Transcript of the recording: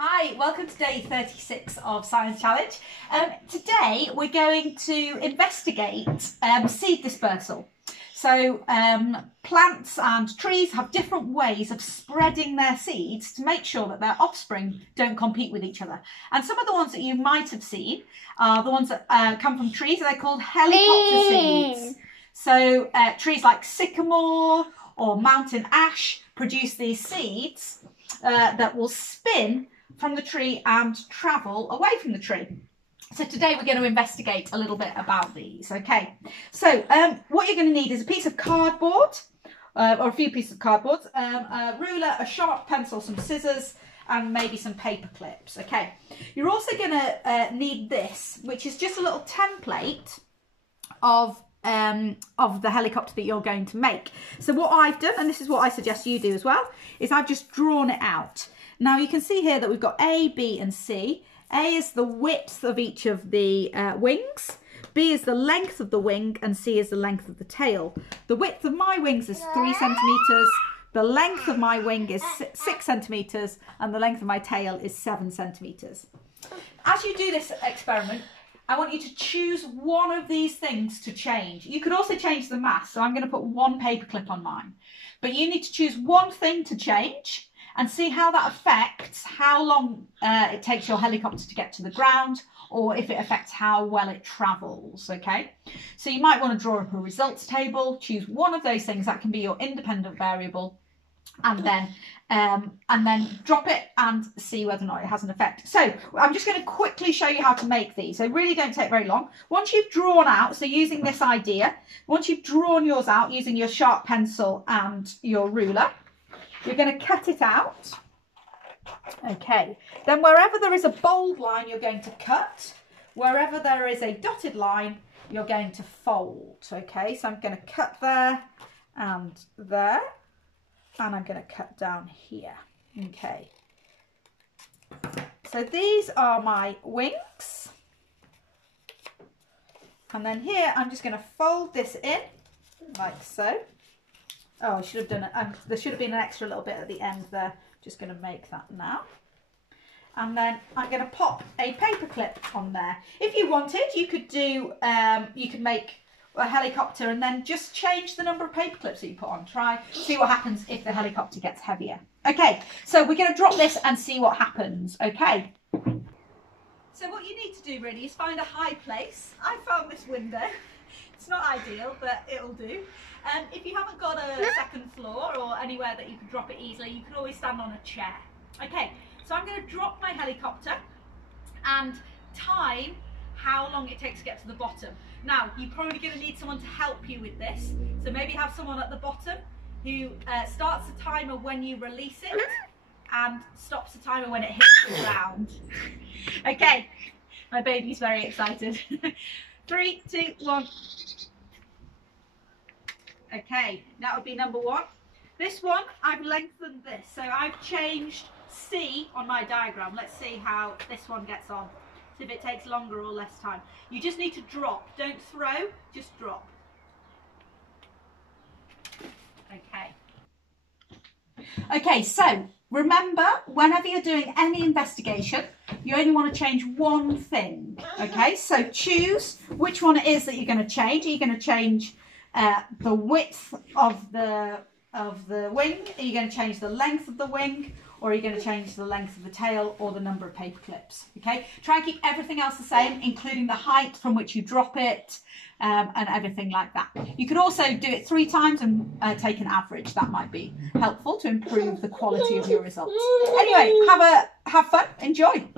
Hi, welcome to day 36 of Science Challenge. Today we're going to investigate seed dispersal. So plants and trees have different ways of spreading their seeds to make sure that their offspring don't compete with each other. And some of the ones that you might have seen are the ones that come from trees. They're called helicopter seeds. So trees like sycamore or mountain ash produce these seeds that will spin from the tree and travel away from the tree. So today we're going to investigate a little bit about these. Okay, so what you're going to need is a piece of cardboard or a few pieces of cardboard, a ruler, a sharp pencil, some scissors and maybe some paper clips. Okay, you're also going to need this, which is just a little template of the helicopter that you're going to make. So what I've done, and this is what I suggest you do as well, is I've just drawn it out. Now you can see here that we've got A, B and C. A is the width of each of the wings, B is the length of the wing and C is the length of the tail. The width of my wings is 3 centimetres, the length of my wing is 6 centimetres and the length of my tail is 7 centimetres. As you do this experiment, I want you to choose one of these things to change. You could also change the mass, so I'm going to put one paperclip on mine. But you need to choose one thing to change and see how that affects how long it takes your helicopter to get to the ground, or if it affects how well it travels, okay? So you might want to draw up a results table, choose one of those things, that can be your independent variable, and then drop it and see whether or not it has an effect. So I'm just going to quickly show you how to make these. So really don't take very long. Once you've drawn out, so using this idea, once you've drawn yours out using your sharp pencil and your ruler, you're going to cut it out. Okay, then wherever there is a bold line, you're going to cut. Wherever there is a dotted line, you're going to fold. Okay, so I'm going to cut there and there, and I'm going to cut down here. Okay, so these are my wings. And then here, I'm just going to fold this in like so. Oh, I should have done it. There should have been an extra little bit at the end there. Just going to make that now. And then I'm going to pop a paper clip on there. If you wanted, you could do, you could make a helicopter and then just change the number of paper clips that you put on. See what happens if the helicopter gets heavier. Okay, so we're going to drop this and see what happens. Okay. So what you need to do really is find a high place. I found this window. It's not ideal, but it'll do. If you haven't got a second floor or anywhere that you can drop it easily, you can always stand on a chair. Okay, so I'm going to drop my helicopter and time how long it takes to get to the bottom. Now, you're probably going to need someone to help you with this. So maybe have someone at the bottom who starts the timer when you release it and stops the timer when it hits the ground. Okay, my baby's very excited. 3, 2, 1. Okay, that would be number 1. This one, I've lengthened this. So I've changed C on my diagram. Let's see how this one gets on. See if it takes longer or less time. You just need to drop. Don't throw, just drop. Okay. Okay, so remember, whenever you're doing any investigation, you only want to change one thing. Okay, so choose which one it is that you're going to change. Are you going to change the width of the wing? Are you going to change the length of the wing? Or are you going to change the length of the tail or the number of paper clips? Okay, try and keep everything else the same, including the height from which you drop it and everything like that. You could also do it 3 times and take an average. That might be helpful to improve the quality of your results. Anyway, have fun, enjoy.